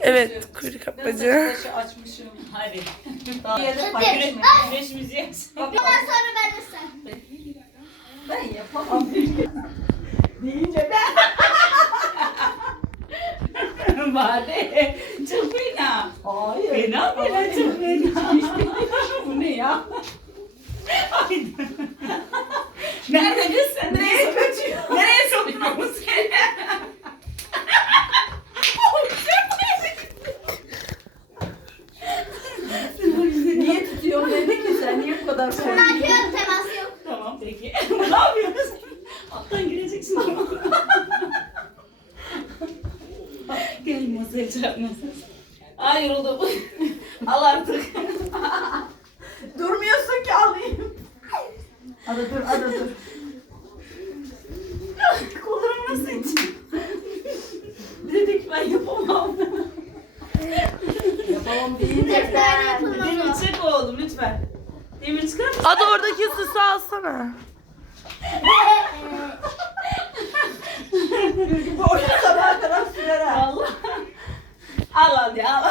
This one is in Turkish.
Evet kuru kapmacı. Taşı açmışım. Hadi. Daha yere bak güreş, güreş müziği aç. Ondan sonra ben de sen. Ben yapamam. Deyince ben. Bade. Çok fena. Hayır. Fena fena çok fena. Bu ne ya? Nerede kız bu kadar korkuyorsun? Bırakıyorum teması yok. Tamam peki. ne yapıyorsun? Alttan gireceksin ama. Gel masaya çarpmasın. Ay yoruldum. Al artık. Durmuyorsun ki alayım. Hadi dur, hadi dur. Kolumu nasıl iteyim? Dedik ben yapamam. yapamam Defter yapılmaz Demir o. çık oğlum lütfen. Demir çıkar mısın? Hadi oradaki süsü alsana. Bu oyun sabaha kadar sürer ha. Allah. Al hadi al.